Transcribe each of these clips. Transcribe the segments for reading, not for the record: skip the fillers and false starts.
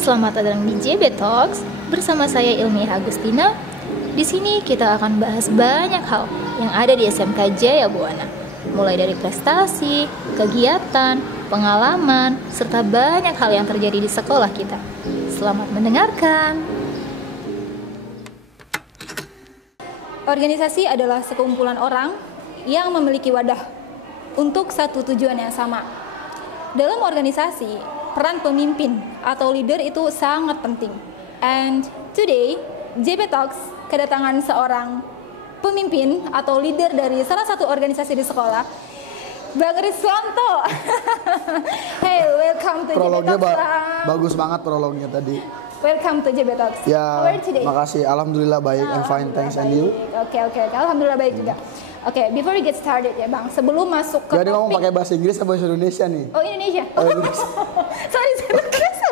Selamat datang di JB Talks bersama saya Ilmiah Agustina. Di sini kita akan bahas banyak hal yang ada di SMK Jaya Buana, mulai dari prestasi, kegiatan, pengalaman, serta banyak hal yang terjadi di sekolah kita. Selamat mendengarkan. Organisasi adalah sekumpulan orang yang memiliki wadah untuk satu tujuan yang sama. Dalam organisasi, peran pemimpin atau leader itu sangat penting. And today, JB Talks kedatangan seorang pemimpin atau leader dari salah satu organisasi di sekolah, Bang Riswanto. Hey, welcome to Prolognya JB Talks. bagus banget prolognya tadi. Welcome to JB Talks. Ya, How are you today? makasih. Alhamdulillah baik. I'm fine, thanks. And you? Oke. Alhamdulillah baik juga. Oke, before we get started ya Bang, sebelum masuk ke Jadi ngomong topik. pakai bahasa Inggris atau bahasa Indonesia nih? Oh, Indonesia. Indonesia. Sorry,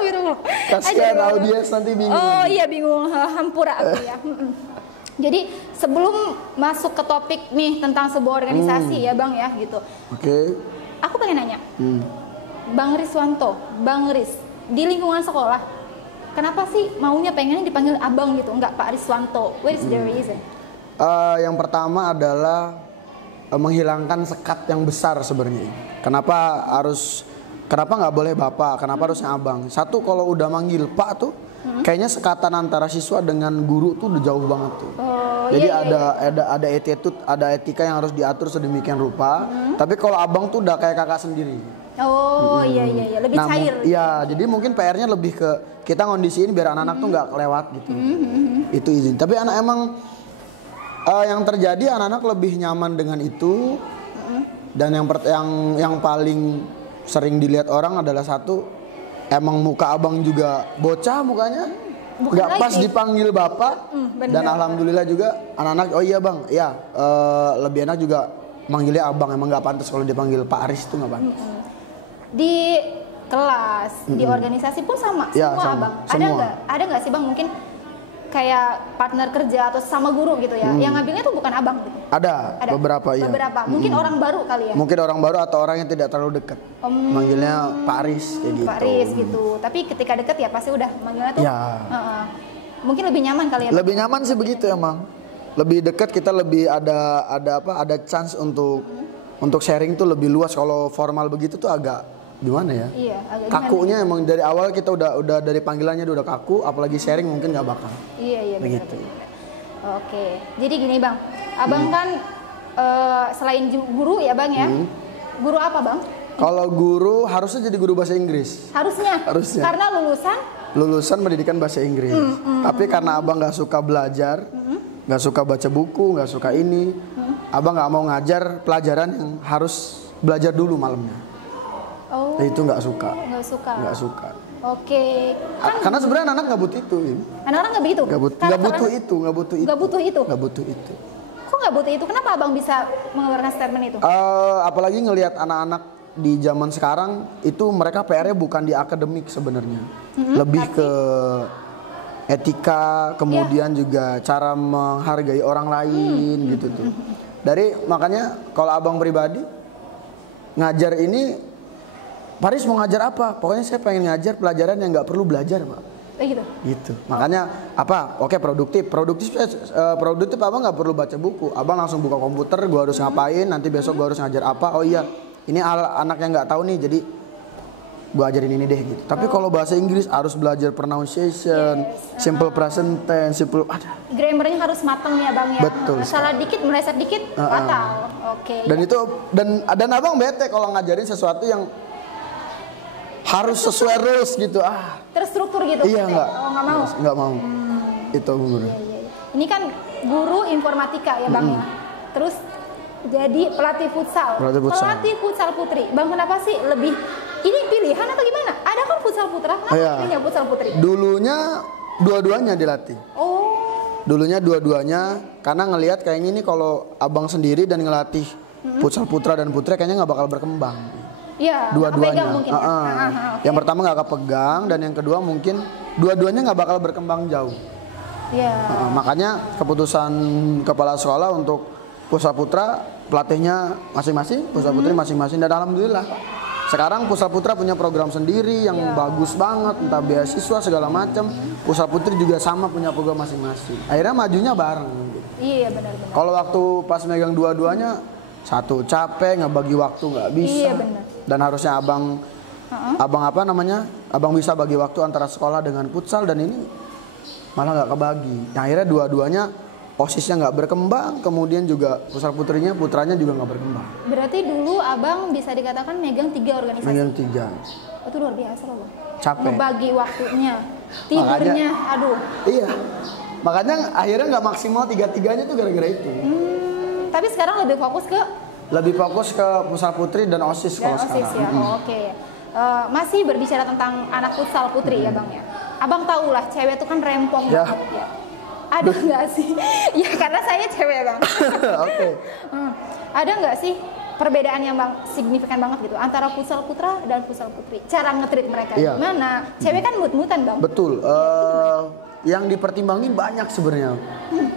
gitu. Kasihan audiens nanti bingung. Oh iya, bingung, hampura aku ya. Jadi sebelum masuk ke topik nih tentang sebuah organisasi ya Bang ya gitu. Oke. Aku pengen nanya, Bang Riswanto, Bang Ris, di lingkungan sekolah, kenapa sih maunya pengennya dipanggil Abang gitu, enggak Pak Riswanto? What is the reason? Yang pertama adalah menghilangkan sekat yang besar sebenarnya. Kenapa nggak boleh Bapak? Kenapa harusnya Abang? Satu, kalau udah manggil Pak tuh, kayaknya sekatan antara siswa dengan guru tuh udah jauh banget tuh. Jadi ada attitude, ada etika yang harus diatur sedemikian rupa. Tapi kalau Abang tuh udah kayak kakak sendiri. Oh iya, lebih cair. Iya, jadi mungkin PR-nya lebih ke kita ngondisiin biar anak-anak tuh nggak kelewat gitu. Itu izin. Tapi anak emang yang terjadi anak-anak lebih nyaman dengan itu. Dan yang paling sering dilihat orang adalah satu, emang muka Abang juga bocah mukanya, nggak pas dipanggil Bapak. Dan alhamdulillah juga anak-anak, oh iya Bang, ya lebih enak juga manggilnya Abang. Emang nggak pantas kalau dipanggil Pak Aris itu nggak pantas. Di kelas, di organisasi pun sama, Ya, semua sama, Abang. semua. Ada nggak sih Bang mungkin kayak partner kerja atau sama guru gitu ya, yang ngambilnya tuh bukan Abang gitu? Ada beberapa, iya. Mungkin orang baru kali ya? Mungkin orang baru atau orang yang tidak terlalu dekat. Manggilnya Pak Aris kayak gitu. Pak Aris gitu. Tapi ketika deket ya pasti udah manggilnya tuh. Ya. Mungkin lebih nyaman kali ya. Lebih nyaman sih begitu emang. Lebih dekat, kita lebih ada chance untuk sharing tuh lebih luas. Kalau formal begitu tuh agak gimana ya? Iya, agak kakunya gimana? Emang dari awal kita udah dari panggilannya udah kaku, apalagi sharing mungkin nggak bakal. Iya begitu. Oke. Jadi gini Bang, Abang kan selain guru ya Bang ya. Guru apa Bang? Kalau guru harusnya jadi guru bahasa Inggris. Harusnya. Karena lulusan pendidikan bahasa Inggris. Tapi karena Abang nggak suka belajar, nggak suka baca buku, nggak suka ini, Abang nggak mau ngajar pelajaran yang harus belajar dulu malamnya. Oh. Itu nggak suka. Nggak suka. Oke. Karena sebenarnya anak nggak butuh itu. Anak-anak nggak begitu. Nggak butuh itu. Kok nggak butuh itu? Kenapa Abang bisa mengeluarkan statement itu? Apalagi ngelihat anak-anak di zaman sekarang itu mereka PR-nya bukan di akademik sebenarnya, lebih ke etika, kemudian juga cara menghargai orang lain gitu tuh. Makanya kalau Abang pribadi ngajar ini, Paris mau ngajar apa? Pokoknya saya pengen ngajar pelajaran yang nggak perlu belajar, Pak. Gitu. Makanya apa? Oke, produktif Abang nggak perlu baca buku. Abang langsung buka komputer, gua harus ngapain? Nanti besok gua harus ngajar apa? Oh iya, ini anak yang nggak tahu nih, jadi gua ajarin ini deh gitu. Tapi kalau bahasa Inggris harus belajar pronunciation, simple present tense, Grammarnya harus matang ya Bang ya. Betul. Salah dikit, meleset dikit, fatal. Oke. Dan Abang bete kalau ngajarin sesuatu yang harus sesuai rules gitu. Terstruktur gitu. Iya, nggak mau. Nggak mau. Itu guru. Iya. Ini kan guru informatika ya Bang ya. Terus jadi pelatih futsal. Pelatih futsal putri. Bang, kenapa sih lebih ini pilihan atau gimana? Ada kan futsal putra, kenapa pilihnya futsal putri? Dulunya dua-duanya dilatih. Dulunya dua-duanya karena ngelihat kayaknya ini kalau Abang sendiri dan ngelatih futsal putra dan putri kayaknya nggak bakal berkembang. Iya, dua-duanya. Mungkin, ya? Yang pertama nggak kepegang, dan yang kedua mungkin dua-duanya nggak bakal berkembang jauh. Iya. Makanya keputusan kepala sekolah untuk pusat putra pelatihnya masing-masing, pusat putri masing-masing, dan alhamdulillah Sekarang Pusat Putra punya program sendiri yang bagus banget, entah beasiswa segala macam. Pusat Putri juga sama punya program masing-masing. Akhirnya majunya bareng. Gitu. Iya benar-benar. Kalau waktu pas megang dua-duanya, satu capek ngebagi waktu nggak bisa. Iya benar. Dan harusnya abang apa namanya? Abang bisa bagi waktu antara sekolah dengan futsal dan ini malah nggak kebagi. Nah, akhirnya dua-duanya OSISnya nggak berkembang, kemudian juga putranya juga nggak berkembang. Berarti dulu abang bisa dikatakan megang 3 organisasi. Megang 3. Itu luar biasa loh bang. Capek. Ngebagi waktunya, tidurnya, aduh. Iya. Makanya akhirnya nggak maksimal 3-3-nya tuh gara-gara itu. Tapi sekarang lebih fokus ke Pusat Putri dan OSIS kalau OSIS sekarang. ya. Oke. Masih berbicara tentang anak futsal putri ya bang ya. Abang tahu lah cewek itu kan rempong Ya. banget ya. Ada nggak sih? Ya karena saya cewek bang. Oke. Ada nggak sih perbedaan yang bang signifikan banget gitu antara futsal putra dan futsal putri? Cara nge-treat mereka Iya. gimana? Cewek kan mut-mutan bang. Betul. Yang dipertimbangin banyak sebenarnya.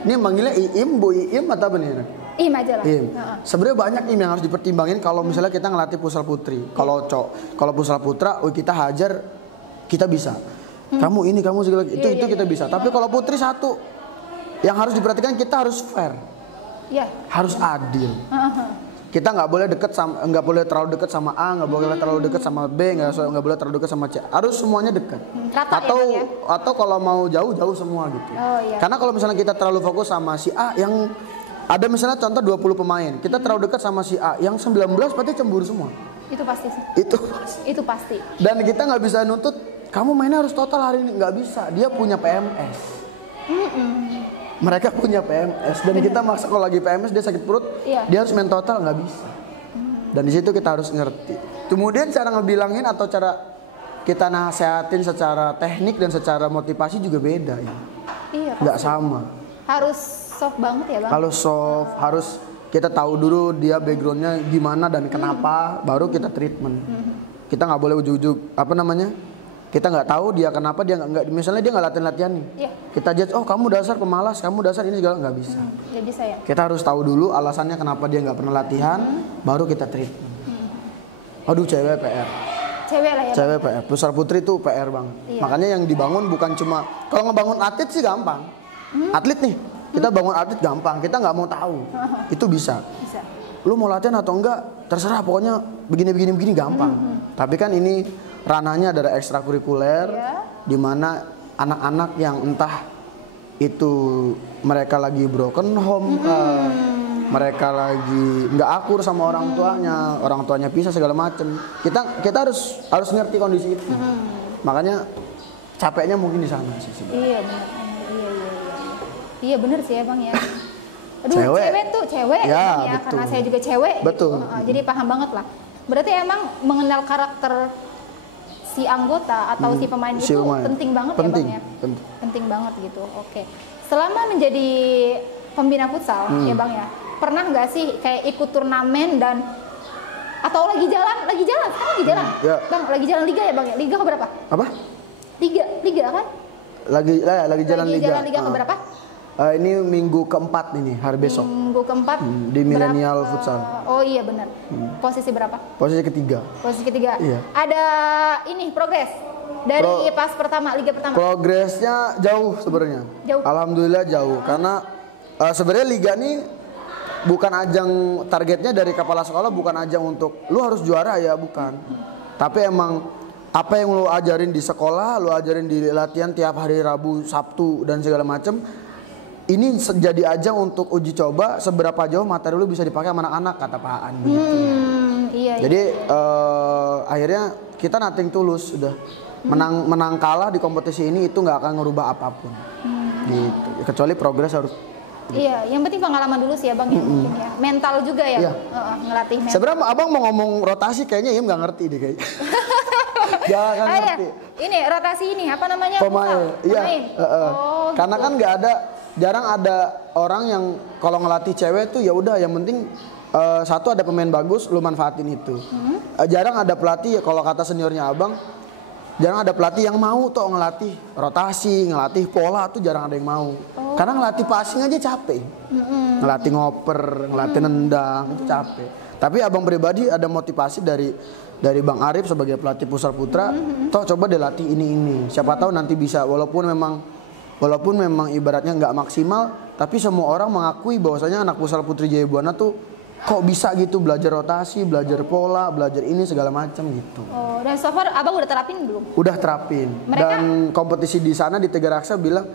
Ini manggilnya Iim, Bu Iim atau apa nih? Im aja lah. Im. Sebenarnya banyak Im yang harus dipertimbangin kalau misalnya kita ngelatih futsal putri. Kalau kalau futsal putra, kita hajar, kita bisa. Kamu ini, kamu segala itu kita bisa. Tapi kalau putri satu, yang harus diperhatikan kita harus fair, harus adil. Kita nggak boleh terlalu dekat sama A, nggak boleh terlalu dekat sama B, nggak boleh terlalu dekat sama C. Harus semuanya dekat. Atau kalau mau jauh semua gitu. Karena kalau misalnya kita terlalu fokus sama si A yang ada misalnya contoh 20 pemain, kita terlalu dekat sama si A yang 19 pasti cemburu semua. Itu pasti sih. Itu pasti. Dan kita nggak bisa nuntut kamu mainnya harus total hari ini, nggak bisa. Dia punya PMS. Mereka punya PMS dan kita maksa kalau lagi PMS dia sakit perut, dia harus main total, nggak bisa. Dan di situ kita harus ngerti. Kemudian cara ngebilangin atau cara kita nasehatin secara teknik dan secara motivasi juga beda ya. Iya. Nggak sama. Harus soft banget ya bang. Kalau soft harus kita tahu dulu dia backgroundnya gimana dan kenapa, baru kita treatment. Kita nggak boleh ujuk-ujuk kita nggak tahu dia kenapa dia nggak misalnya dia nggak latihan nih. Kita judge, oh kamu dasar pemalas, kamu dasar ini segala, nggak bisa. Nggak bisa ya. Kita harus tahu dulu alasannya kenapa dia nggak pernah latihan, baru kita treatment. Aduh cewek PR. Cewek lah ya. Cewek PR. Pusat Putri itu PR banget. Makanya yang dibangun bukan cuma kalau ngebangun atlet sih gampang. Atlet nih, kita bangun atlet gampang. Kita nggak mau tahu. Itu bisa. Lu mau latihan atau enggak, terserah. Pokoknya begini gampang. Tapi kan ini ranahnya adalah ekstrakurikuler, di mana anak-anak yang entah itu mereka lagi broken home, mereka lagi nggak akur sama orang tuanya pisah segala macem. Kita harus ngerti kondisi itu. Makanya capeknya mungkin di sana sih. Iya benar. Iya benar sih ya bang ya. Aduh cewek ya, karena saya juga cewek. Betul. Gitu. Jadi paham banget lah. Berarti emang mengenal karakter si anggota atau si pemain itu penting banget ya bang ya. Penting banget gitu. Oke. Selama menjadi pembina futsal ya bang ya, pernah nggak sih kayak ikut turnamen dan atau lagi jalan bang, lagi jalan liga ya bang ya? Liga keberapa? Apa? Liga kan? Lagi jalan liga keberapa? Ini minggu keempat ini, hari besok. Minggu keempat di Millennial Futsal. Oh iya benar. Posisi berapa? Posisi ketiga. Iya. Ada ini progres dari pas pertama, liga pertama. Progresnya jauh sebenarnya. Alhamdulillah jauh. Karena sebenarnya liga ini bukan ajang, targetnya dari kepala sekolah bukan ajang untuk lu harus juara ya, bukan. Tapi emang apa yang lu ajarin di sekolah, lu ajarin di latihan tiap hari Rabu, Sabtu dan segala macem. Ini jadi ajang untuk uji coba seberapa jauh materi lu bisa dipakai sama anak-anak, kata Pak Aan. Jadi akhirnya kita nothing tulus udah. Menang kalah di kompetisi ini itu nggak akan ngerubah apapun. Gitu. Kecuali progres harus. Iya, yang penting pengalaman dulu sih ya bang ya, mungkin ya. Mental juga ya, ngelatih mental. Sebenarnya abang mau ngomong rotasi kayaknya Im nggak ngerti deh kayaknya. Jangan ngerti. Ini rotasi ini apa namanya? Pemain. Iya. Karena kan nggak ada, jarang ada orang yang kalau ngelatih cewek tuh ya udah yang penting satu ada pemain bagus lu manfaatin itu. Jarang ada pelatih ya, kalau kata seniornya abang, jarang ada pelatih yang mau tuh ngelatih rotasi, ngelatih pola tuh jarang ada yang mau. Karena ngelatih passing aja capek. Ngelatih ngoper, ngelatih nendang itu capek. Tapi abang pribadi ada motivasi dari Bang Arif sebagai pelatih Pusar Putra, toh coba deh latih ini. Siapa tahu nanti bisa, walaupun memang ibaratnya nggak maksimal, tapi semua orang mengakui bahwasanya anak Pusar Putri Jaya Buana tuh kok bisa gitu belajar rotasi, belajar pola, belajar ini segala macam gitu. Oh, dan so far abang udah terapin belum? Udah terapin. Dan kompetisi di sana di Tegar Raksa bilang,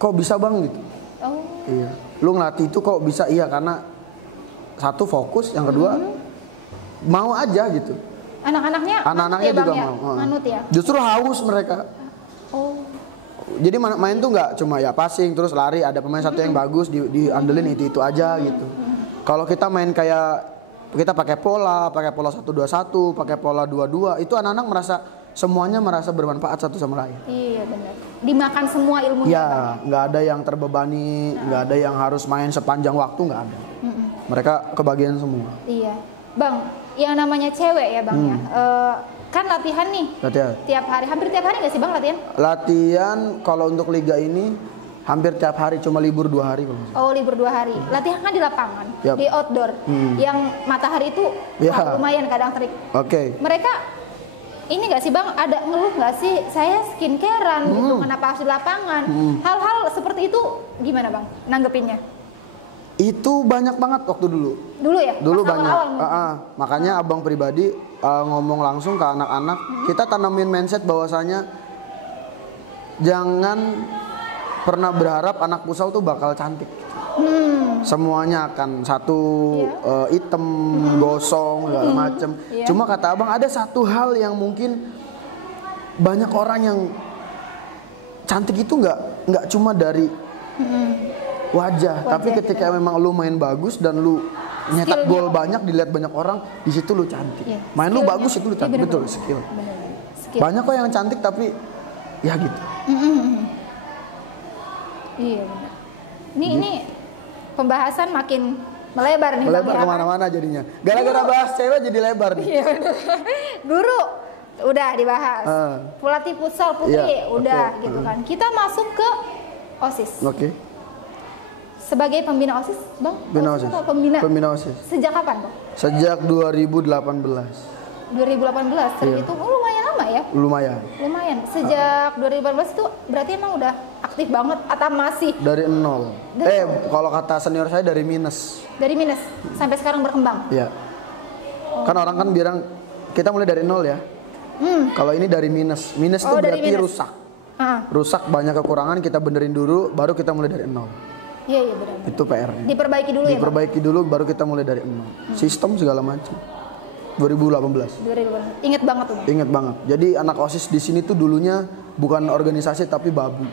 kok bisa bang gitu. Oh. Iya. Lu ngelatih itu kok bisa, iya karena satu fokus, yang kedua mau aja gitu. Anak-anaknya ya juga ya? mau. Manut ya? Justru haus mereka. Oh. Jadi main tuh nggak cuma ya passing terus lari, ada pemain satu yang bagus diandelin itu aja gitu. Kalau kita main kayak kita pakai pola 1-2-1, pakai pola 2-2, itu anak-anak semuanya merasa bermanfaat satu sama lain. Iya benar. Dimakan semua ilmunya. Ya, nggak ada yang terbebani, nggak ada yang harus main sepanjang waktu, nggak ada. Mereka kebagian semua. Iya, bang. Yang namanya cewek ya bang ya. Kan latihan nih. Latihan. Tiap hari, hampir tiap hari nggak sih bang latihan? Latihan kalau untuk liga ini hampir tiap hari, cuma libur 2 hari. Oh, libur 2 hari. Latihan kan di lapangan, Yap. di outdoor. Yang matahari itu lumayan kadang terik. Oke. Mereka ini nggak sih bang, ada ngeluh nggak sih saya skincarean gitu, kenapa harus di lapangan? Hal-hal seperti itu gimana bang nanggepinnya? Itu banyak banget waktu dulu. Dulu ya? Dulu pas banyak. awal-awal Makanya abang pribadi ngomong langsung ke anak-anak, kita tanamin mindset bahwasanya jangan pernah berharap anak futsal tuh bakal cantik. Semuanya akan hitam, gosong, segala macem. Cuma kata abang ada satu hal yang mungkin banyak orang yang cantik itu nggak cuma dari wajah, tapi ketika memang lu main bagus dan lu nyetak gol banyak, dilihat banyak orang, di situ lu cantik. Main lu bagus itu lu cantik, betul, skill. Banyak kok yang cantik tapi ya gitu. Iya benar. Ini pembahasan makin melebar nih. Melebar kemana-mana jadinya. Gara-gara bahas cewek jadi lebar nih. Iya benar. Guru udah dibahas. Pelatih futsal putri udah gitu kan. Kita masuk ke OSIS. Oke. Sebagai pembina OSIS, bang? Pembina OSIS. Sejak kapan, bang? Sejak 2018. 2018, terhitung lumayan lama ya? Lumayan. Sejak 2018 itu berarti emang udah aktif banget atau masih? Dari nol. Kalau kata senior saya dari minus. Dari minus sampai sekarang berkembang? Iya. Kan orang kan bilang kita mulai dari nol ya. Kalau ini dari minus. Minus itu berarti rusak. Rusak, banyak kekurangan, kita benerin dulu, baru kita mulai dari nol. Iya benar. Itu PR-nya. Diperbaiki dulu ya. Diperbaiki dulu, baru kita mulai dari nol. Sistem segala macam. 2018. Ingat banget tuh. Ingat banget. Jadi anak OSIS di sini tuh dulunya bukan organisasi tapi babu.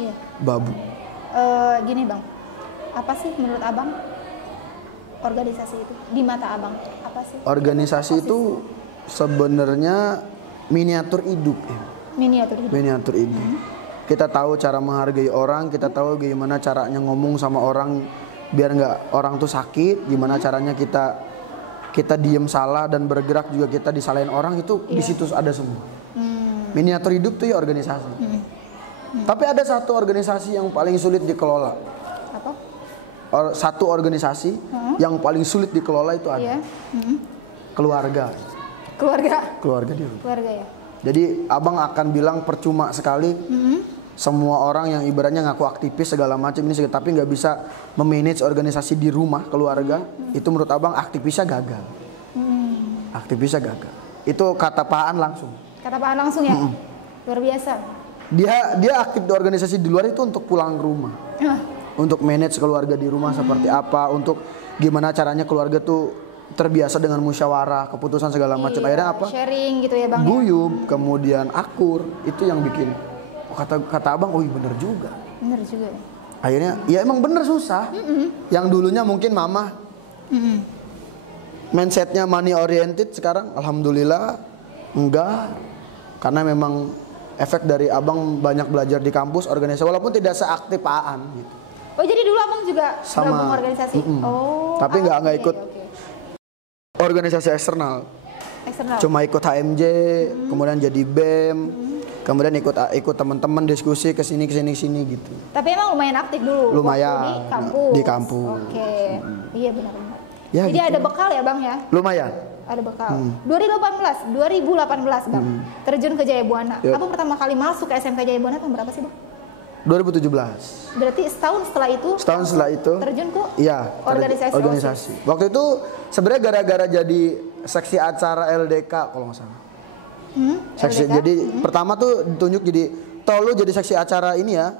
Iya. Babu. Gini bang, apa sih menurut abang organisasi itu di mata abang? Apa sih? Organisasi itu sebenarnya miniatur hidup. Miniatur hidup. Kita tahu cara menghargai orang, kita tahu gimana caranya ngomong sama orang biar nggak orang tuh sakit, gimana caranya kita diem salah dan bergerak juga kita disalahin orang, itu di situ ada semua. Miniatur hidup tuh ya organisasi. Tapi ada satu organisasi yang paling sulit dikelola. Apa? Satu organisasi yang paling sulit dikelola itu ada. Keluarga. Keluarga dia. Keluarga ya. Jadi abang akan bilang percuma sekali. Semua orang yang ibaratnya ngaku aktivis segala macam ini, tapi nggak bisa memanage organisasi di rumah keluarga, itu menurut abang aktivisnya gagal. Aktivisnya gagal. Itu kata Pak Aan langsung. Kata Pak Aan langsung ya. Luar biasa. Dia aktif di organisasi di luar itu untuk pulang ke rumah, untuk manage keluarga di rumah seperti apa, untuk gimana caranya keluarga tuh terbiasa dengan musyawarah, keputusan segala macam. Akhirnya apa? Sharing gitu ya bang. Guyub, kemudian akur, itu yang bikin. Kata abang, oh iya bener juga. Bener juga. Akhirnya, ya emang bener susah. Yang dulunya mungkin mama mindsetnya money oriented, sekarang alhamdulillah enggak. Karena memang efek dari abang banyak belajar di kampus organisasi, walaupun tidak seaktif Aan gitu. Oh jadi dulu abang juga gabung organisasi? Oh. Tapi nggak ikut organisasi eksternal. Cuma ikut HMJ, kemudian jadi BEM. Kemudian ikut teman-teman diskusi ke sini gitu. Tapi emang lumayan aktif dulu. Lumayan di kampus. Di kampus. Oke. Iya benar. Ya, Jadi gitu. ada bekal ya Bang ya? Lumayan. Ada bekal. 2018 Bang, terjun ke Jaya Buana. Yep. Abang pertama kali masuk ke SMK Jaya Buana tahun berapa sih Bang? 2017. Berarti setahun setelah itu terjun ke iya, organisasi. Waktu itu sebenarnya gara-gara jadi seksi acara LDK kalau nggak salah. Seksi, LDK? jadi pertama tuh ditunjuk jadi lu jadi seksi acara ini ya,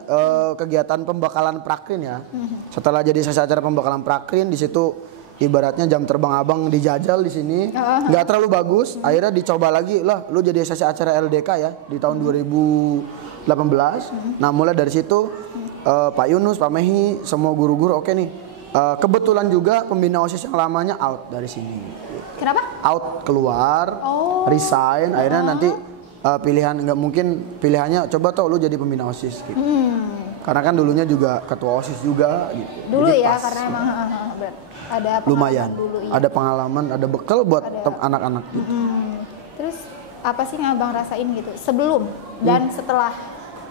kegiatan pembekalan prakrin ya. Setelah jadi seksi acara pembekalan prakrin, di situ ibaratnya jam terbang abang dijajal di sini, nggak terlalu bagus. Akhirnya dicoba lagi lah, lu jadi seksi acara LDK ya di tahun 2018. Nah mulai dari situ Pak Yunus, Pak Mehi, semua guru-guru oke nih. Kebetulan juga pembina OSIS yang lamanya out dari sini. Kenapa? Out, keluar, resign. Akhirnya nanti pilihan nggak mungkin pilihannya coba toh lu jadi pembina OSIS gitu. Karena kan dulunya juga ketua OSIS juga gitu. Dulu Jadi ya pas, karena emang ada pengalaman lumayan. dulu ya. Ada pengalaman, ada bekal buat anak-anak gitu. Terus apa sih yang Abang rasain gitu sebelum dan setelah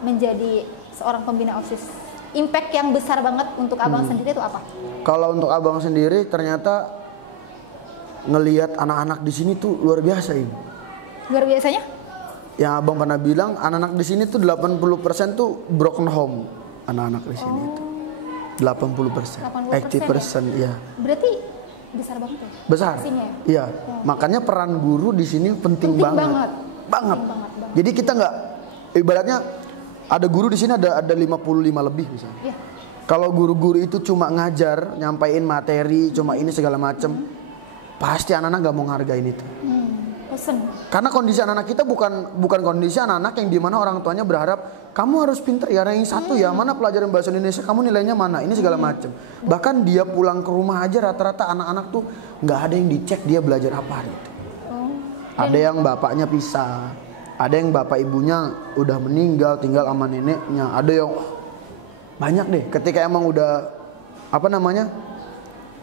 menjadi seorang pembina OSIS? Impact yang besar banget untuk Abang sendiri itu apa? Kalau untuk abang sendiri ternyata ngelihat anak-anak di sini tuh luar biasa ini. Luar biasanya? Yang abang pernah bilang anak-anak di sini tuh 80% tuh broken home. Anak-anak di sini itu 80%, 80% ya. Berarti besar banget ya? Besar. Pastinya ya? Iya. Makanya peran guru di sini penting banget. Banget. Jadi kita nggak ibaratnya ada guru di sini ada 55 lebih misalnya. Iya. Kalau guru-guru itu cuma ngajar, nyampain materi, cuma ini segala macem, pasti anak-anak nggak mau ngargain itu. Pesen. Karena kondisi anak-anak kita bukan kondisi anak-anak yang dimana orang tuanya berharap kamu harus pinter ya, ranking 1 ya, mana pelajaran bahasa Indonesia kamu nilainya mana, ini segala macem. Bahkan dia pulang ke rumah aja rata-rata anak-anak tuh nggak ada yang dicek dia belajar apa gitu. Ada yang bapaknya pisah, ada yang bapak ibunya udah meninggal tinggal sama neneknya, ada yang banyak deh. Ketika emang udah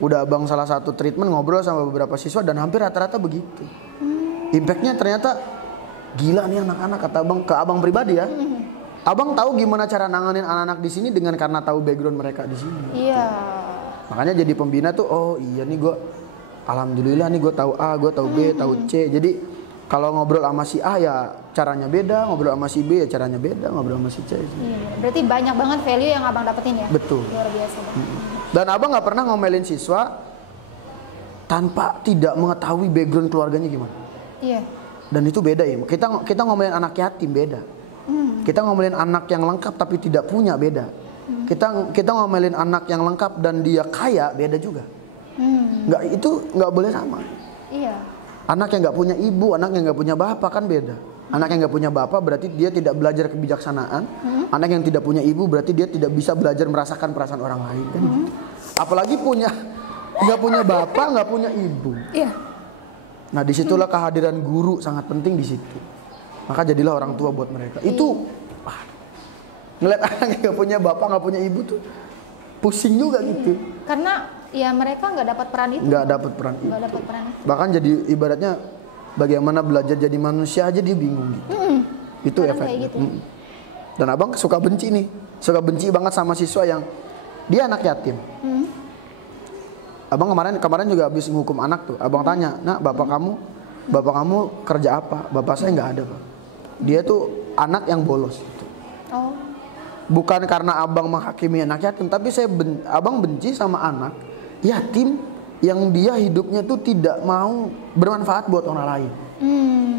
udah abang salah satu treatment ngobrol sama beberapa siswa dan hampir rata-rata begitu. Impactnya ternyata gila nih anak-anak kata abang, ke abang pribadi ya. Abang tahu gimana cara nanganin anak-anak di sini dengan karena tahu background mereka di sini. Iya. Makanya jadi pembina tuh oh iya nih gue alhamdulillah nih gue tahu A, gue tahu B, tahu C. Jadi kalau ngobrol sama si A ya caranya beda, ngobrol sama si B ya caranya beda, ngobrol sama si C. Iya, berarti banyak banget value yang abang dapetin ya. Betul. Luar biasa. Dan abang nggak pernah ngomelin siswa tanpa tidak mengetahui background keluarganya gimana. Iya. Dan itu beda ya. Kita ngomelin anak yatim beda. Kita ngomelin anak yang lengkap tapi tidak punya beda. Kita ngomelin anak yang lengkap dan dia kaya beda juga. Itu nggak boleh sama. Iya. Anak yang nggak punya ibu, anak yang nggak punya bapak kan beda. Anak yang nggak punya bapak berarti dia tidak belajar kebijaksanaan. Anak yang tidak punya ibu berarti dia tidak bisa belajar merasakan perasaan orang lain kan. Apalagi nggak punya bapak, nggak punya ibu. Iya. Nah disitulah kehadiran guru sangat penting di situ. Maka jadilah orang tua buat mereka. Itu ngeliat anak yang nggak punya bapak, nggak punya ibu tuh pusing juga gitu. Karena ya mereka nggak dapat peran itu. Nggak dapat peran itu. Nggak dapat peran itu. Bahkan jadi ibaratnya bagaimana belajar jadi manusia aja dia bingung gitu. Itu efeknya. Gitu. Dan abang suka benci banget sama siswa yang dia anak yatim. Abang kemarin juga habis ngukum anak tuh. Abang tanya, nak bapak kamu kerja apa? Bapak saya nggak ada pak. Dia tuh anak yang bolos. Gitu. Oh. Bukan karena abang menghakimi anak yatim, tapi abang benci sama anak yatim yang dia hidupnya tuh tidak mau bermanfaat buat orang lain.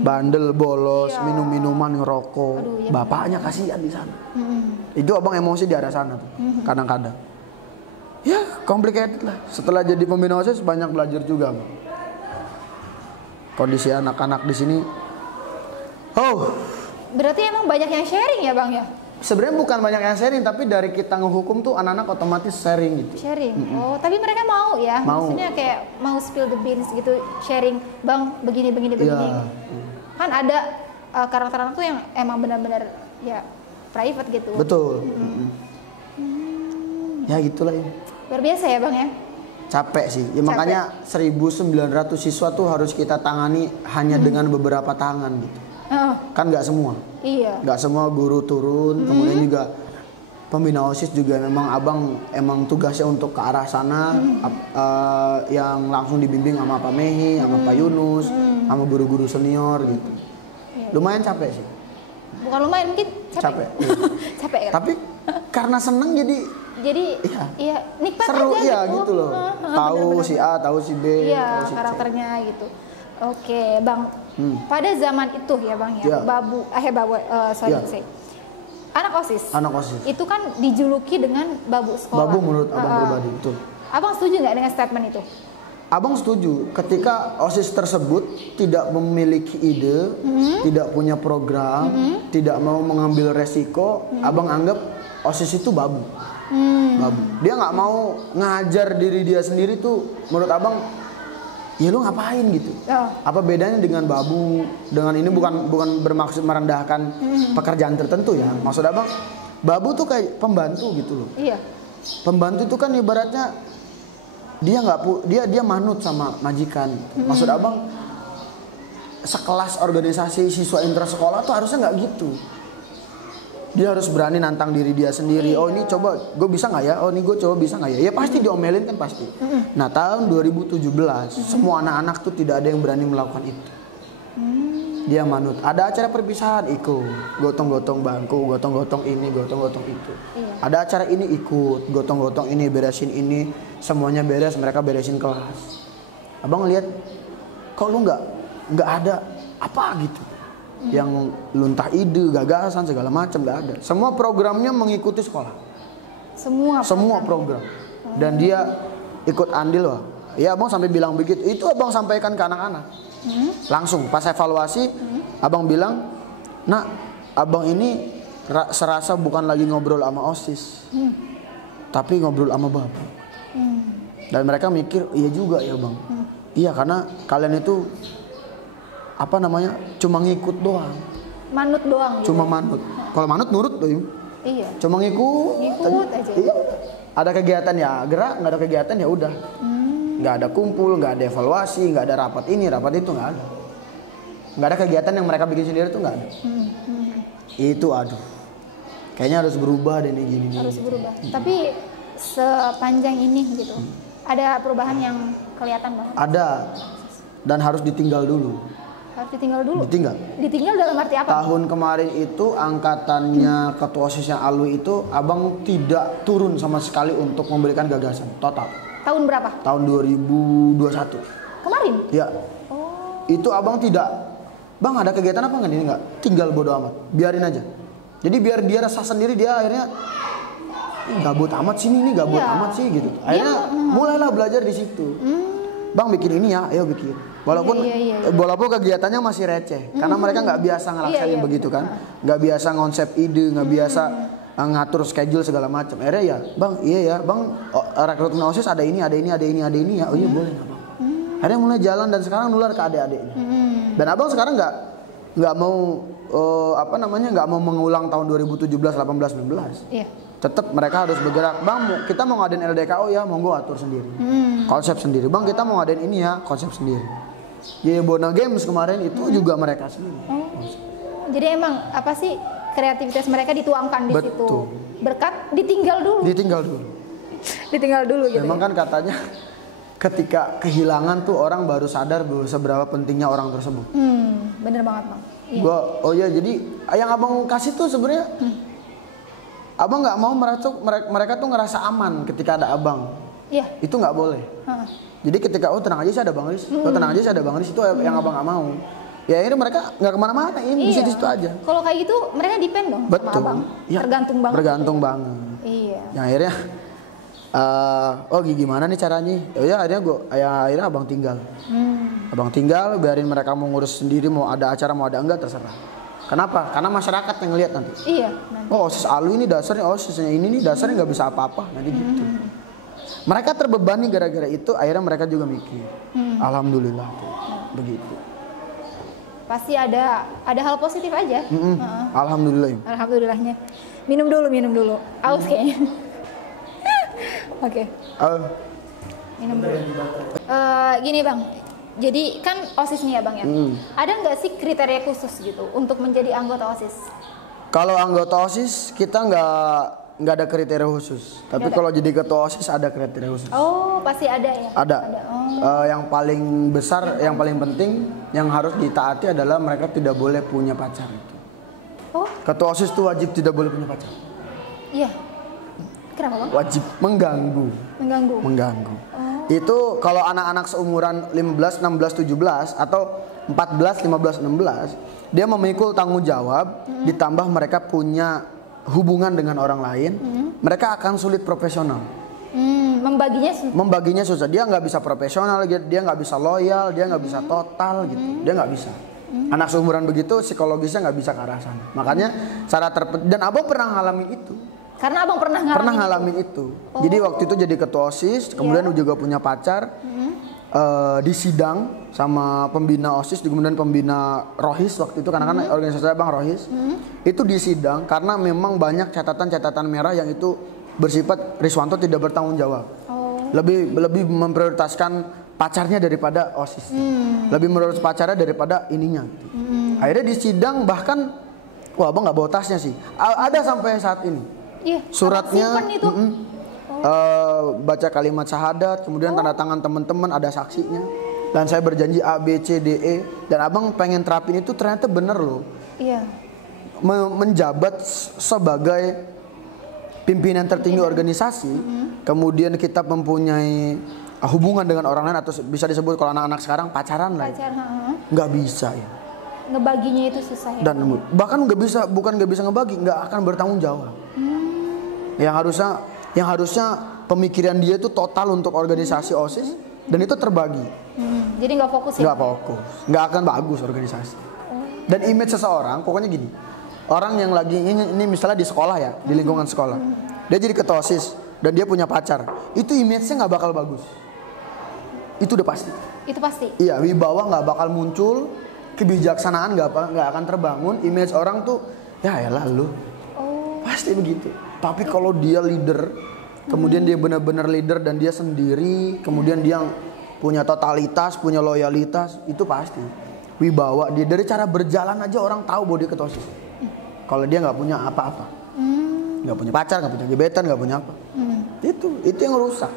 Bandel, bolos, minum-minuman, ngerokok. Aduh, ya bapaknya kasihan di sana. Itu abang emosi di arah sana tuh. Kadang-kadang. Ya, complicated lah. Setelah jadi pembina OSIS banyak belajar juga, Bang. Kondisi anak-anak di sini. Oh. Berarti emang banyak yang sharing ya, Bang ya? Sebenarnya bukan banyak yang sharing, tapi dari kita ngehukum tuh anak-anak otomatis sharing gitu. Sharing. Oh, tapi mereka mau ya? Mau. Maksudnya kayak mau spill the beans gitu, sharing, Bang, begini. Ya. Kan ada karakter anak tuh yang emang benar-benar ya private gitu. Betul. Ya gitulah ini. Luar biasa ya, Bang ya? Capek sih. Ya, makanya 1.900 siswa tuh harus kita tangani hanya dengan beberapa tangan gitu. Kan nggak semua. Iya. Nggak semua guru turun, kemudian juga pembina OSIS juga memang abang emang tugasnya untuk ke arah sana, yang langsung dibimbing sama Pak Mehi, sama Pak Yunus, sama guru-guru senior gitu. Lumayan capek sih. Bukan lumayan, mungkin capek. Capek kan? Tapi karena seneng jadi iya nikmat seru aja gitu loh. Tahu si A, tahu si B, iya, tahu si C. karakternya gitu. Oke, Bang. Pada zaman itu ya, Bang ya. Iya. Anak OSIS. Anak OSIS. Itu kan dijuluki dengan babu sekolah. Babu menurut abang pribadi itu. Abang setuju nggak dengan statement itu? Abang setuju ketika OSIS tersebut tidak memiliki ide, tidak punya program, tidak mau mengambil resiko, abang anggap OSIS itu babu. Babu. Dia nggak mau ngajar diri dia sendiri tuh, menurut abang, ya lu ngapain gitu? Apa bedanya dengan babu? Dengan ini bukan bermaksud merendahkan pekerjaan tertentu ya. Maksud abang, babu tuh kayak pembantu gitu loh. Iya. Pembantu itu kan ibaratnya dia manut sama majikan. Maksud abang, sekelas organisasi siswa intrasekolah tuh harusnya nggak gitu. Dia harus berani nantang diri dia sendiri. Oh ini coba gue bisa nggak ya? Oh ini gue coba bisa nggak ya? Ya pasti diomelin kan pasti. Nah tahun 2017 semua anak-anak tuh tidak ada yang berani melakukan itu. Dia manut. Ada acara perpisahan ikut, gotong-gotong bangku, gotong-gotong ini, gotong-gotong itu. Ada acara ini ikut, gotong-gotong ini, beresin ini, semuanya beres, mereka beresin kelas. Abang lihat, kok lu nggak ada apa gitu? Yang luntah ide, gagasan segala macam nggak ada. Semua programnya mengikuti sekolah. Semua program. Dan dia ikut andil loh. Ya abang sampai bilang begitu. Itu abang sampaikan ke anak-anak. Langsung pas evaluasi, abang bilang, nak, abang ini serasa bukan lagi ngobrol sama OSIS, tapi ngobrol sama babu. Dan mereka mikir, iya juga ya bang. Iya karena kalian itu apa namanya cuma ngikut doang, manut doang gitu. Cuma manut. Kalau manut nurut tuh. Iya. Cuma ngikut aja. Iya. Ada kegiatan ya gerak, nggak ada kegiatan ya udah. Nggak ada kumpul, nggak ada evaluasi, nggak ada rapat ini, rapat itu nggak ada. Nggak ada kegiatan yang mereka bikin sendiri tuh nggak ada. Itu aduh. Kayaknya harus berubah deh nih gini. Harus berubah. Tapi sepanjang ini gitu, ada perubahan yang kelihatan banget. Ada. Dan harus ditinggal dulu. Harus ditinggal dulu. Ditinggal dalam arti apa? Tahun kemarin itu angkatannya ketua OSIS yang alwi itu abang tidak turun sama sekali untuk memberikan gagasan total. Tahun berapa? Tahun 2021. Kemarin? Ya. Itu abang tidak. Bang ada kegiatan apa nggak ini nggak? Tinggal bodo amat. Biarin aja. Jadi biar dia rasa sendiri dia akhirnya gabut amat sini nih gabut amat sih gitu. Akhirnya mulailah belajar di situ. Bang bikin ini ya, ayo bikin. Walaupun kegiatannya masih receh, karena mereka nggak biasa ngelaksanain begitu kan, nggak biasa ngonsep ide, nggak biasa ngatur schedule segala macam. Akhirnya ya, bang, iya ya, bang, rekrutmen OSIS ada ini ya, oh iya boleh nggak bang. Akhirnya mulai jalan dan sekarang nular ke adik-adiknya. Dan abang sekarang nggak mau nggak mau mengulang tahun 2017, 18, 19. Iya. Tetap mereka harus bergerak. Bang, kita mau ngadain LDKO ya, monggo atur sendiri. Konsep sendiri. Bang, kita mau ngadain ini ya, konsep sendiri. Jadi Bona Games kemarin itu juga mereka sendiri. Jadi emang apa sih kreativitas mereka dituangkan di situ. Berkat ditinggal dulu. Ditinggal dulu gitu. Memang kan katanya ketika kehilangan tuh orang baru sadar seberapa pentingnya orang tersebut. Bener banget bang. Iya. Jadi yang abang kasih tuh sebenarnya abang nggak mau mereka tuh ngerasa aman ketika ada abang. Iya. Itu nggak boleh. Jadi ketika tenang aja sih ada bang Riz, tenang aja sih ada bang Riz itu yang abang nggak mau. Ya akhirnya mereka nggak kemana-mana, ini di situ aja. Kalau kayak gitu mereka depend dong sama abang. Ya, tergantung banget. Iya. Yang akhirnya gimana nih caranya? Ya akhirnya abang tinggal. Abang tinggal, biarin mereka mau ngurus sendiri, mau ada acara mau ada enggak terserah. Kenapa? Karena masyarakat yang lihat nanti. Iya. Nanti. Oh OSIS alwi ini dasarnya, OSISnya ini nih dasarnya nggak bisa apa-apa nanti gitu. Mereka terbebani gara-gara itu, akhirnya mereka juga mikir. Alhamdulillah tuh, begitu. Pasti ada hal positif aja. Alhamdulillah. Alhamdulillahnya. Minum dulu. Aus kayaknya. Oke. Minum dulu. Gini bang. Jadi kan OSIS nih ya bang ya. Ada nggak sih kriteria khusus gitu untuk menjadi anggota OSIS? Kalau anggota OSIS kita nggak nggak ada kriteria khusus. Tapi kalau jadi ketua OSIS ada kriteria khusus. Oh, pasti ada ya? Ada. Oh. Yang paling besar, yang paling penting, yang harus ditaati adalah mereka tidak boleh punya pacar. Oh, Ketua OSIS itu wajib tidak boleh punya pacar. iya. Kenapa Bang? Wajib mengganggu. Mengganggu. Itu kalau anak-anak seumuran 15, 16, 17 atau 14, 15, 16, dia memikul tanggung jawab, ditambah mereka punya hubungan dengan orang lain, mereka akan sulit profesional. Membaginya susah. Dia nggak bisa profesional, dia nggak bisa loyal, dia nggak bisa total gitu. Dia nggak bisa. Anak seumuran begitu psikologisnya nggak bisa ke arah sana. Makanya dan Abang pernah ngalamin itu. Karena Abang pernah ngalamin itu. Jadi waktu itu jadi ketua OSIS, kemudian juga punya pacar. Di sidang sama pembina OSIS, kemudian pembina Rohis waktu itu, karena kan organisasi Abang Rohis. Itu di sidang karena memang banyak catatan-catatan merah yang itu bersifat Riswanto tidak bertanggung jawab. Lebih memprioritaskan pacarnya daripada OSIS. Lebih menurut pacarnya daripada ininya. Akhirnya di sidang bahkan Abang nggak bawa tasnya sih. Ada sampai saat ini. Iya, suratnya baca kalimat syahadat, kemudian tanda tangan teman-teman, ada saksinya, dan saya berjanji A, B, C, D, E, dan Abang pengen terapin itu ternyata bener loh. Iya. Menjabat sebagai pimpinan tertinggi organisasi, kemudian kita mempunyai hubungan dengan orang lain, atau bisa disebut kalau anak-anak sekarang pacaran lah. Nggak bisa ya. Ngebaginya itu susah ya. Dan bahkan bukan nggak bisa ngebagi, nggak akan bertanggung jawab. Yang harusnya pemikiran dia itu total untuk organisasi OSIS, dan itu terbagi. Jadi nggak fokus ya? Nggak fokus, nggak akan bagus organisasi. Dan image seseorang, pokoknya gini, orang yang lagi ini misalnya di sekolah ya, di lingkungan sekolah, dia jadi ketua OSIS dan dia punya pacar, itu image-nya nggak bakal bagus. Itu udah pasti. Itu pasti. Iya, wibawa nggak bakal muncul, kebijaksanaan nggak akan terbangun, image orang tuh ya elah lu. Pasti begitu. Tapi kalau dia leader, kemudian dia benar-benar leader dan dia sendiri, kemudian dia punya totalitas, punya loyalitas, itu pasti. Wibawa dia dari cara berjalan aja orang tahu bahwa dia ketua OSIS. Kalau dia nggak punya apa-apa, nggak punya pacar, nggak punya gebetan, nggak punya apa, itu yang rusak.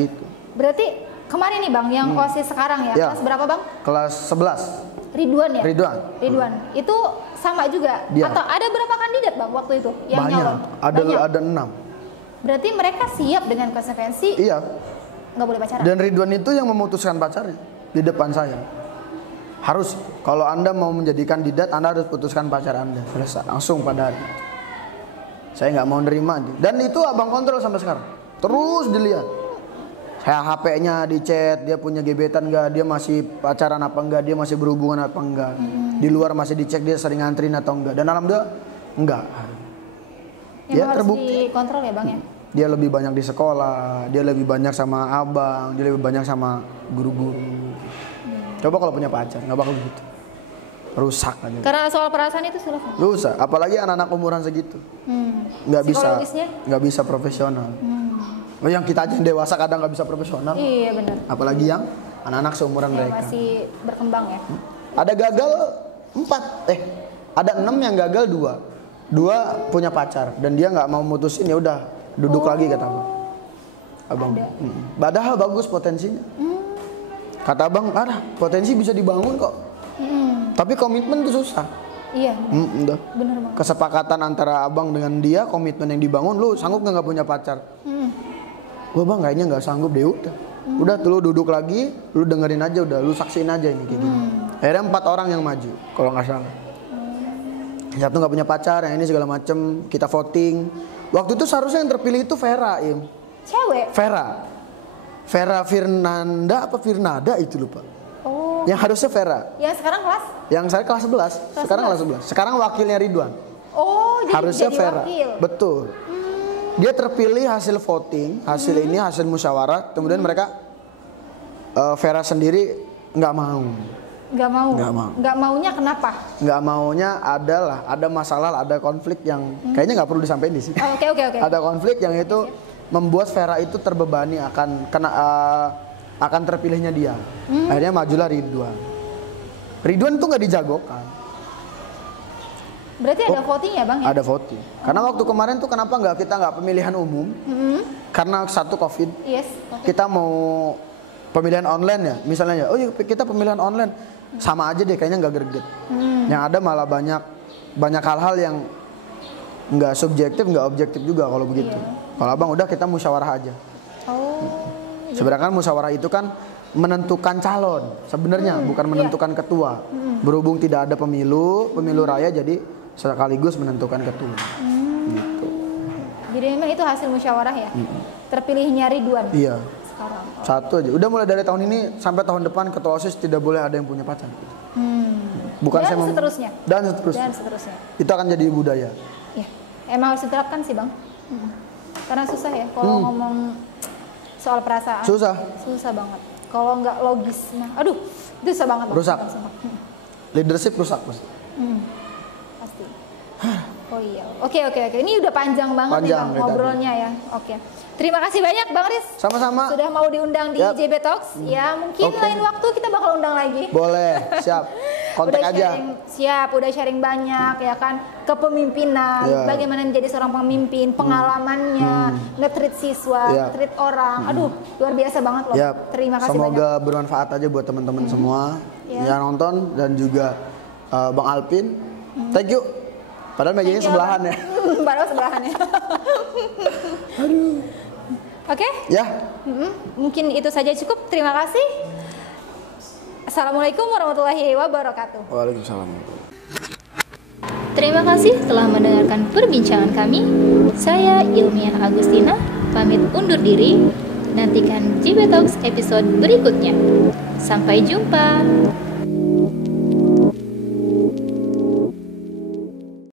Gitu. Berarti kemarin nih Bang, yang OSIS sekarang ya, kelas berapa Bang? Kelas 11. Ridwan ya? Ridwan. Itu sama juga? Dia. Atau ada berapa kandidat Bang waktu itu yang nyalon? Ada 6. Berarti mereka siap dengan konsekuensi? Iya. Nggak boleh pacaran? Dan Ridwan itu yang memutuskan pacarnya di depan saya. Harus, kalau Anda mau menjadi kandidat, Anda harus putuskan pacar Anda. Selesai, langsung pada hari. Saya nggak mau nerima. Dan itu Abang kontrol sampai sekarang. Terus dilihat. Saya HP-nya dicek, dia punya gebetan nggak, dia masih pacaran apa enggak, dia masih berhubungan apa enggak. Di luar masih dicek dia sering nganterin atau enggak. Dan alhamdulillah enggak. Dia terbukti. Dikontrol ya Bang ya? Dia lebih banyak di sekolah, dia lebih banyak sama abang, dia lebih banyak sama guru-guru. Coba kalau punya pacar, nggak bakal begitu. Rusak aja. Karena soal perasaan itu selesai. Rusak, apalagi anak-anak umuran segitu. Nggak bisa profesional. Yang kita aja yang dewasa kadang nggak bisa profesional. Iya benar. Apalagi yang anak-anak seumuran mereka. Masih berkembang ya. Ada gagal 4, ada 6 yang gagal 2. 2 punya pacar dan dia nggak mau mutusin, ya udah duduk lagi kata abang. Padahal bagus potensinya. Kata abang, ada potensi bisa dibangun kok. Tapi komitmen itu susah. Iya. Udah. Bener banget. Kesepakatan antara abang dengan dia, komitmen yang dibangun, lu sanggup nggak punya pacar? Gua bang kayaknya nggak sanggup deh, udah tuh lu duduk lagi, lu dengerin aja, udah lu saksiin aja ini kayak gini. Akhirnya 4 orang yang maju kalau nggak salah. Satu nggak punya pacar, yang ini segala macem, kita voting. Waktu itu seharusnya yang terpilih itu Vera, Im. Cewek? Vera Firnanda apa Firnada itu lupa. Yang harusnya Vera. Yang sekarang kelas? Yang saya kelas 11. Sekarang kelas 11. Sekarang wakilnya Ridwan. Jadi harusnya jadi Vera. Wakil. Betul. Dia terpilih hasil voting, hasil musyawarah. Kemudian mereka Vera sendiri nggak mau. Nggak maunya kenapa? Nggak maunya ada masalah, ada konflik yang kayaknya nggak perlu disampaikan di sini. Oke. Ada konflik yang itu membuat Vera itu terbebani akan terpilihnya dia. Akhirnya majulah Ridwan. Ridwan itu nggak dijagokan. Berarti ada voting ya Bang ya? Ada voting. Karena waktu kemarin tuh kenapa kita nggak pemilihan umum? Karena satu COVID. Yes. Kita mau pemilihan online ya, misalnya ya. Oh iya, kita pemilihan online sama aja deh, kayaknya nggak greget. Yang ada malah banyak hal-hal yang nggak subjektif, nggak objektif juga kalau begitu. Kalau abang udah kita musyawarah aja. Sebenarnya kan musyawarah itu kan menentukan calon sebenarnya, bukan menentukan ketua. Berhubung tidak ada pemilu raya, jadi sekaligus menentukan ketua. Gitu. Jadi memang itu hasil musyawarah ya. Terpilihnya Ridwan. Iya. Sekarang. Satu aja. Udah mulai dari tahun ini sampai tahun depan ketua OSIS tidak boleh ada yang punya pacar. Bukan Dan seterusnya. Dan seterusnya. Itu akan jadi budaya. Ya. Emang harus diterapkan sih Bang. Karena susah ya kalau ngomong soal perasaan. Susah banget. Kalau nggak logis, aduh, itu susah banget. Rusak. Leadership rusak pasti. Pasti. Oh iya. Oke. Ini udah panjang banget nih Bang ngobrolnya ya. Oke. Terima kasih banyak Bang Riz. Sama-sama. Sudah mau diundang di JB Talks. Ya mungkin lain waktu kita bakal undang lagi. Boleh, siap. Kontak aja. Udah sharing banyak ya kan, kepemimpinan, bagaimana menjadi seorang pemimpin, pengalamannya, nge-treat siswa, nge-treat orang. Aduh, luar biasa banget loh. Terima kasih banyak. Semoga bermanfaat aja buat teman-teman semua yang nonton dan juga Bang Alpin. Thank you. Padahal mejanya sebelahan ya. Padahal sebelahan ya. Aduh. Oke? Ya. Mungkin itu saja cukup. Terima kasih. Assalamualaikum warahmatullahi wabarakatuh. Waalaikumsalam. Terima kasih telah mendengarkan perbincangan kami. Saya Ilmiah Agustina, pamit undur diri. Nantikan JB Talks episode berikutnya. Sampai jumpa.